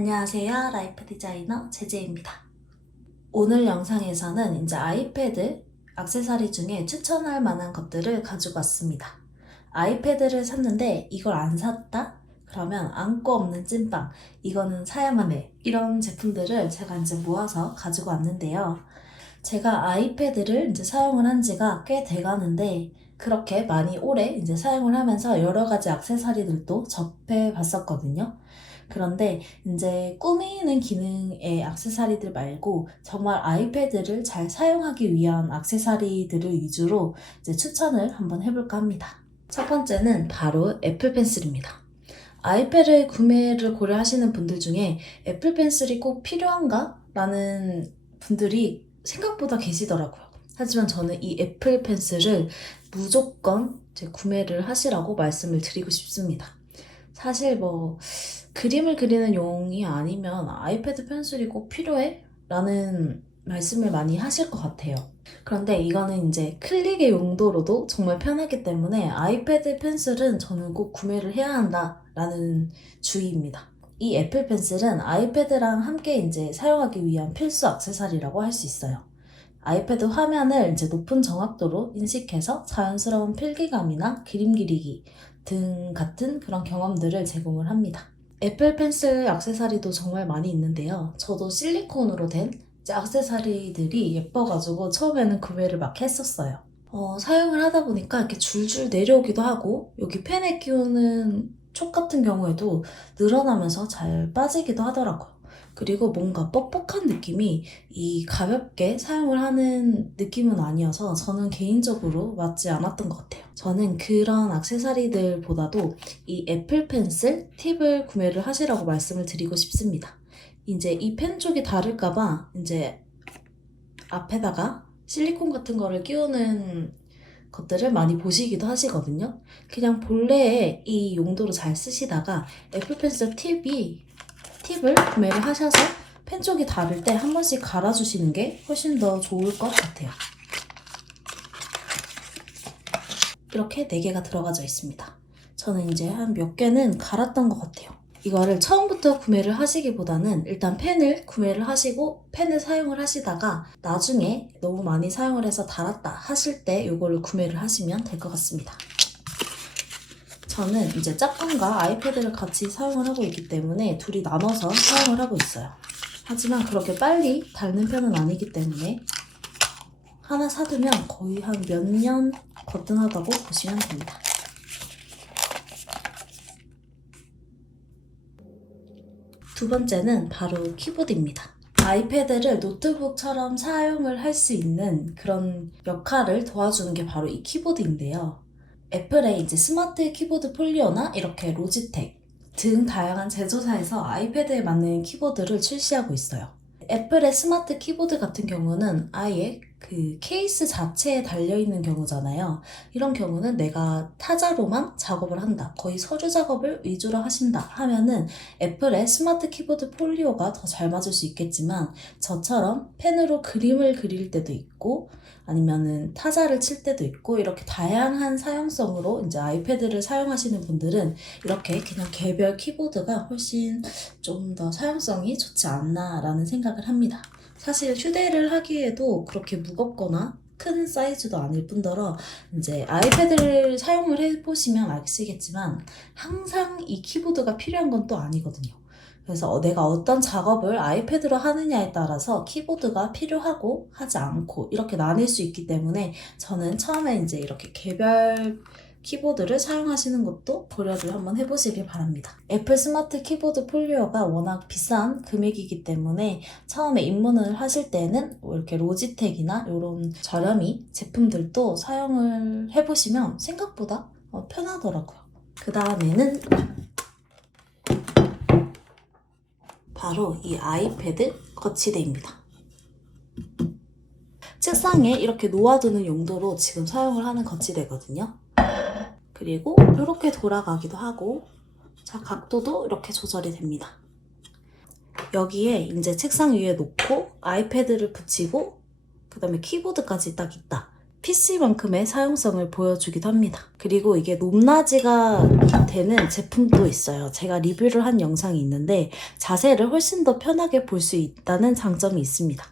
안녕하세요. 라이프 디자이너 제제입니다. 오늘 영상에서는 이제 아이패드 액세서리 중에 추천할 만한 것들을 가지고 왔습니다. 아이패드를 샀는데 이걸 안 샀다? 그러면 안고 없는 찐빵. 이거는 사야만 해. 이런 제품들을 제가 이제 모아서 가지고 왔는데요. 제가 아이패드를 이제 사용을 한 지가 꽤 돼가는데 그렇게 많이 오래 이제 사용을 하면서 여러 가지 액세서리들도 접해 봤었거든요. 그런데 이제 꾸미는 기능의 액세서리들 말고 정말 아이패드를 잘 사용하기 위한 액세서리들을 위주로 이제 추천을 한번 해볼까 합니다. 첫 번째는 바로 애플 펜슬입니다. 아이패드 구매를 고려하시는 분들 중에 애플 펜슬이 꼭 필요한가? 라는 분들이 생각보다 계시더라고요. 하지만 저는 이 애플 펜슬을 무조건 구매를 하시라고 말씀을 드리고 싶습니다. 사실 그림을 그리는 용이 아니면 아이패드 펜슬이 꼭 필요해? 라는 말씀을 많이 하실 것 같아요. 그런데 이거는 이제 클릭의 용도로도 정말 편하기 때문에 아이패드 펜슬은 저는 꼭 구매를 해야 한다 라는 주의입니다. 이 애플 펜슬은 아이패드랑 함께 이제 사용하기 위한 필수 액세서리라고 할 수 있어요. 아이패드 화면을 이제 높은 정확도로 인식해서 자연스러운 필기감이나 그림 그리기 등 같은 그런 경험들을 제공을 합니다. 애플 펜슬 액세서리도 정말 많이 있는데요. 저도 실리콘으로 된 액세서리들이 예뻐가지고 처음에는 구매를 막 했었어요. 사용을 하다 보니까 이렇게 줄줄 내려오기도 하고 여기 펜에 끼우는 촉 같은 경우에도 늘어나면서 잘 빠지기도 하더라고요. 그리고 뭔가 뻑뻑한 느낌이 이 가볍게 사용을 하는 느낌은 아니어서 저는 개인적으로 맞지 않았던 것 같아요. 저는 그런 액세서리들보다도 이 애플 펜슬 팁을 구매를 하시라고 말씀을 드리고 싶습니다. 이제 이 펜 쪽이 다를까봐 이제 앞에다가 실리콘 같은 거를 끼우는 것들을 많이 보시기도 하시거든요. 그냥 본래의 이 용도로 잘 쓰시다가 애플 펜슬 팁을 구매를 하셔서 펜 쪽이 다를 때 한 번씩 갈아주시는 게 훨씬 더 좋을 것 같아요. 이렇게 4개가 들어가져 있습니다. 저는 이제 한 몇 개는 갈았던 것 같아요. 이거를 처음부터 구매를 하시기보다는 일단 펜을 구매를 하시고 펜을 사용을 하시다가 나중에 너무 많이 사용을 해서 닳았다 하실 때 이거를 구매를 하시면 될 것 같습니다. 저는 이제 짝꿍과 아이패드를 같이 사용을 하고 있기 때문에 둘이 나눠서 사용을 하고 있어요. 하지만 그렇게 빨리 닳는 편은 아니기 때문에 하나 사두면 거의 한 몇 년 거뜬하다고 보시면 됩니다. 두 번째는 바로 키보드입니다. 아이패드를 노트북처럼 사용을 할 수 있는 그런 역할을 도와주는 게 바로 이 키보드인데요. 애플의 이제 스마트 키보드 폴리오나 이렇게 로지텍 등 다양한 제조사에서 아이패드에 맞는 키보드를 출시하고 있어요. 애플의 스마트 키보드 같은 경우는 아예 그 케이스 자체에 달려있는 경우잖아요. 이런 경우는 내가 타자로만 작업을 한다. 거의 서류 작업을 위주로 하신다 하면은 애플의 스마트 키보드 폴리오가 더 잘 맞을 수 있겠지만 저처럼 펜으로 그림을 그릴 때도 있고 아니면은 타자를 칠 때도 있고 이렇게 다양한 사용성으로 이제 아이패드를 사용하시는 분들은 이렇게 그냥 개별 키보드가 훨씬 좀 더 사용성이 좋지 않나라는 생각을 합니다. 사실 휴대를 하기에도 그렇게 무겁거나 큰 사이즈도 아닐 뿐더러 이제 아이패드를 사용을 해보시면 아시겠지만 항상 이 키보드가 필요한 건 또 아니거든요. 그래서 내가 어떤 작업을 아이패드로 하느냐에 따라서 키보드가 필요하고 하지 않고 이렇게 나뉠 수 있기 때문에 저는 처음에 이제 이렇게 개별 키보드를 사용하시는 것도 고려를 한번 해보시길 바랍니다. 애플 스마트 키보드 폴리오가 워낙 비싼 금액이기 때문에 처음에 입문을 하실 때는 이렇게 로지텍이나 이런 저렴이 제품들도 사용을 해보시면 생각보다 편하더라고요. 그 다음에는 바로 이 아이패드 거치대입니다. 책상에 이렇게 놓아두는 용도로 지금 사용을 하는 거치대거든요. 그리고 이렇게 돌아가기도 하고 자 각도도 이렇게 조절이 됩니다. 여기에 이제 책상 위에 놓고 아이패드를 붙이고 그 다음에 키보드까지 딱 있다. PC만큼의 사용성을 보여주기도 합니다. 그리고 이게 높낮이가 되는 제품도 있어요. 제가 리뷰를 한 영상이 있는데 자세를 훨씬 더 편하게 볼 수 있다는 장점이 있습니다.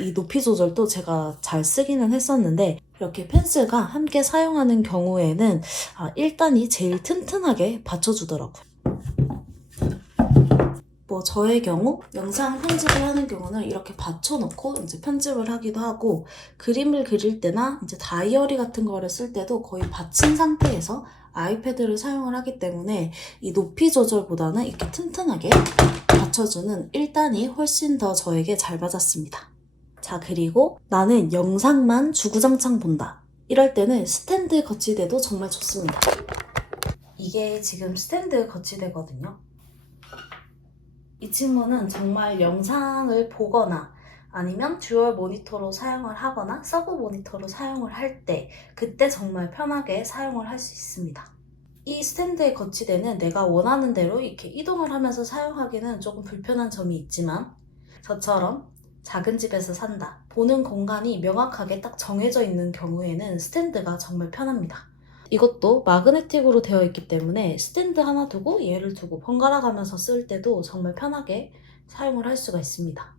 이 높이 조절도 제가 잘 쓰기는 했었는데 이렇게 펜슬과 함께 사용하는 경우에는 일단이 제일 튼튼하게 받쳐주더라고요. 뭐 저의 경우 영상 편집을 하는 경우는 이렇게 받쳐놓고 이제 편집을 하기도 하고, 그림을 그릴 때나 이제 다이어리 같은 거를 쓸 때도 거의 받친 상태에서 아이패드를 사용을 하기 때문에 이 높이 조절보다는 이렇게 튼튼하게 받쳐주는 1단이 훨씬 더 저에게 잘 맞았습니다. 자, 그리고 나는 영상만 주구장창 본다, 이럴 때는 스탠드 거치대도 정말 좋습니다. 이게 지금 스탠드 거치대거든요. 이 친구는 정말 영상을 보거나 아니면 듀얼 모니터로 사용을 하거나 서브 모니터로 사용을 할 때, 그때 정말 편하게 사용을 할 수 있습니다. 이 스탠드의 거치대는 내가 원하는 대로 이렇게 이동을 하면서 사용하기는 조금 불편한 점이 있지만, 저처럼 작은 집에서 산다, 보는 공간이 명확하게 딱 정해져 있는 경우에는 스탠드가 정말 편합니다. 이것도 마그네틱으로 되어 있기 때문에 스탠드 하나 두고 얘를 두고 번갈아 가면서 쓸 때도 정말 편하게 사용을 할 수가 있습니다.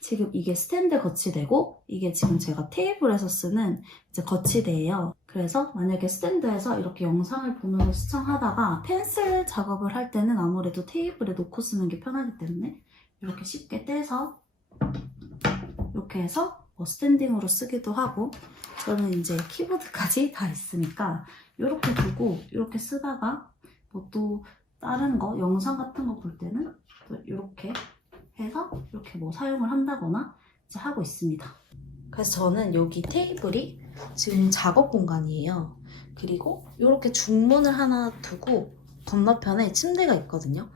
지금 이게 스탠드 거치대고 이게 지금 제가 테이블에서 쓰는 이제 거치대예요. 그래서 만약에 스탠드에서 이렇게 영상을 보면서 시청하다가 펜슬 작업을 할 때는 아무래도 테이블에 놓고 쓰는 게 편하기 때문에 이렇게 쉽게 떼서 이렇게 해서 스탠딩으로 쓰기도 하고, 저는 이제 키보드까지 다 있으니까 이렇게 두고 이렇게 쓰다가 뭐 또 다른 거 영상 같은 거 볼 때는 또 이렇게 해서 이렇게 뭐 사용을 한다거나 이제 하고 있습니다. 그래서 저는 여기 테이블이 지금 작업 공간이에요. 그리고 이렇게 중문을 하나 두고 건너편에 침대가 있거든요.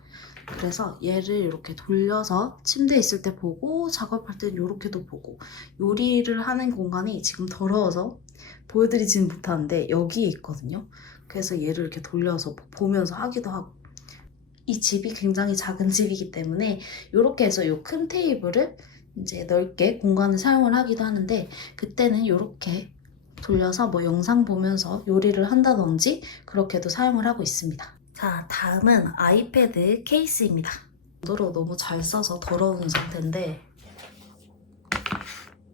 그래서 얘를 이렇게 돌려서 침대에 있을 때 보고 작업할 때는 이렇게도 보고, 요리를 하는 공간이 지금 더러워서 보여드리지는 못하는데 여기에 있거든요. 그래서 얘를 이렇게 돌려서 보면서 하기도 하고, 이 집이 굉장히 작은 집이기 때문에 이렇게 해서 이 큰 테이블을 이제 넓게 공간을 사용을 하기도 하는데, 그때는 이렇게 돌려서 뭐 영상 보면서 요리를 한다든지 그렇게도 사용을 하고 있습니다. 자, 다음은 아이패드 케이스입니다. 정도로 너무 잘 써서 더러운 상태인데,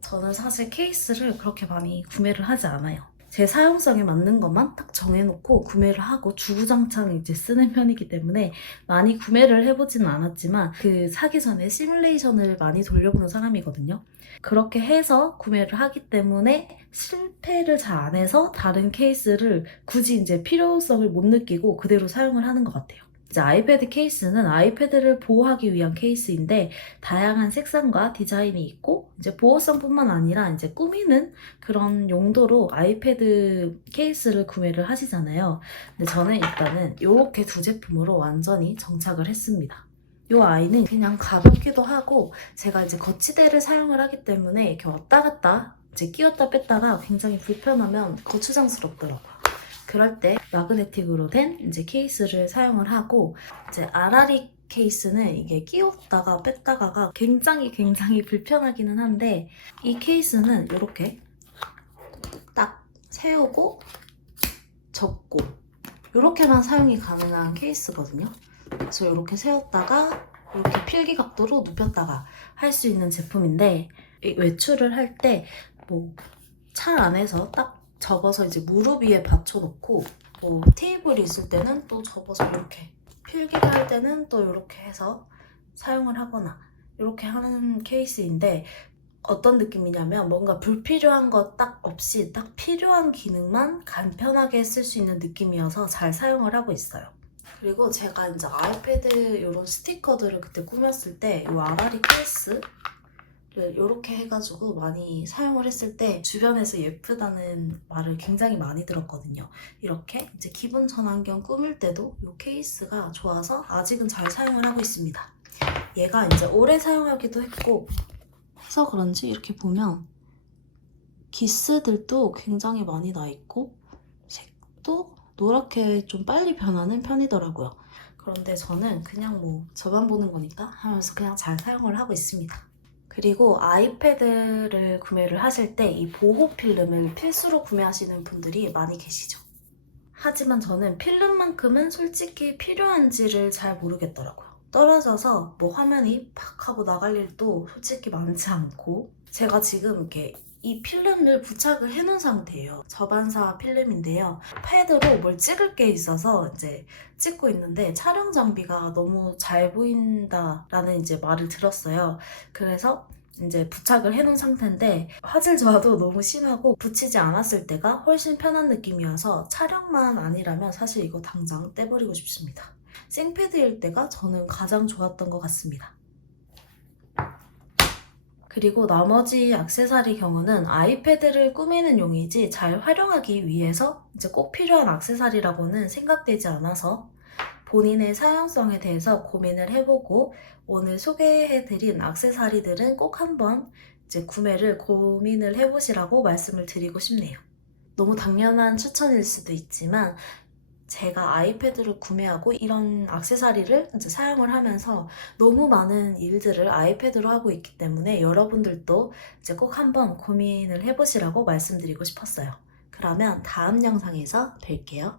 저는 사실 케이스를 그렇게 많이 구매를 하지 않아요. 제 사용성에 맞는 것만 딱 정해놓고 구매를 하고 주구장창 이제 쓰는 편이기 때문에 많이 구매를 해보지는 않았지만, 그 사기 전에 시뮬레이션을 많이 돌려보는 사람이거든요. 그렇게 해서 구매를 하기 때문에 실패를 잘 안 해서 다른 케이스를 굳이 이제 필요성을 못 느끼고 그대로 사용을 하는 것 같아요. 이제 아이패드 케이스는 아이패드를 보호하기 위한 케이스인데 다양한 색상과 디자인이 있고, 이제 보호성뿐만 아니라 이제 꾸미는 그런 용도로 아이패드 케이스를 구매를 하시잖아요. 근데 저는 일단은 이렇게 두 제품으로 완전히 정착을 했습니다. 이 아이는 그냥 가볍기도 하고, 제가 이제 거치대를 사용을 하기 때문에 이렇게 왔다 갔다 이제 끼웠다 뺐다가 굉장히 불편하면 거추장스럽더라고요. 그럴 때 마그네틱으로 된 이제 케이스를 사용을 하고, 이제 아라리 케이스는 이게 끼웠다가 뺐다가가 굉장히 불편하기는 한데, 이 케이스는 이렇게 딱 세우고 접고 이렇게만 사용이 가능한 케이스거든요. 그래서 이렇게 세웠다가 이렇게 필기 각도로 눕혔다가 할 수 있는 제품인데, 외출을 할 때 뭐 차 안에서 딱 접어서 이제 무릎 위에 받쳐놓고, 뭐 테이블이 있을 때는 또 접어서 이렇게, 필기를 할 때는 또 이렇게 해서 사용을 하거나 이렇게 하는 케이스인데, 어떤 느낌이냐면 뭔가 불필요한 거 딱 없이 딱 필요한 기능만 간편하게 쓸 수 있는 느낌이어서 잘 사용을 하고 있어요. 그리고 제가 이제 아이패드 이런 스티커들을 그때 꾸몄을 때 이 아라리 케이스를 이렇게 해가지고 많이 사용을 했을 때 주변에서 예쁘다는 말을 굉장히 많이 들었거든요. 이렇게 이제 기분 전환경 꾸밀 때도 이 케이스가 좋아서 아직은 잘 사용을 하고 있습니다. 얘가 이제 오래 사용하기도 했고 해서 그런지 이렇게 보면 기스들도 굉장히 많이 나 있고 색도 노랗게 좀 빨리 변하는 편이더라고요. 그런데 저는 그냥 뭐 저만 보는 거니까 하면서 그냥 잘 사용을 하고 있습니다. 그리고 아이패드를 구매를 하실 때 이 보호 필름을 필수로 구매하시는 분들이 많이 계시죠. 하지만 저는 필름만큼은 솔직히 필요한지를 잘 모르겠더라고요. 떨어져서 뭐 화면이 팍 하고 나갈 일도 솔직히 많지 않고, 제가 지금 이렇게 이 필름을 부착을 해놓은 상태예요. 저반사 필름인데요. 패드로 뭘 찍을 게 있어서 이제 찍고 있는데 촬영 장비가 너무 잘 보인다라는 이제 말을 들었어요. 그래서 이제 부착을 해놓은 상태인데 화질 저하도 너무 심하고 붙이지 않았을 때가 훨씬 편한 느낌이어서 촬영만 아니라면 사실 이거 당장 떼버리고 싶습니다. 생패드일 때가 저는 가장 좋았던 것 같습니다. 그리고 나머지 액세서리 경우는 아이패드를 꾸미는 용이지 잘 활용하기 위해서 이제 꼭 필요한 액세서리라고는 생각되지 않아서 본인의 사용성에 대해서 고민을 해보고 오늘 소개해드린 액세서리들은 꼭 한번 이제 구매를 고민을 해보시라고 말씀을 드리고 싶네요. 너무 당연한 추천일 수도 있지만 제가 아이패드를 구매하고 이런 액세서리를 이제 사용을 하면서 너무 많은 일들을 아이패드로 하고 있기 때문에 여러분들도 이제 꼭 한번 고민을 해보시라고 말씀드리고 싶었어요. 그러면 다음 영상에서 뵐게요.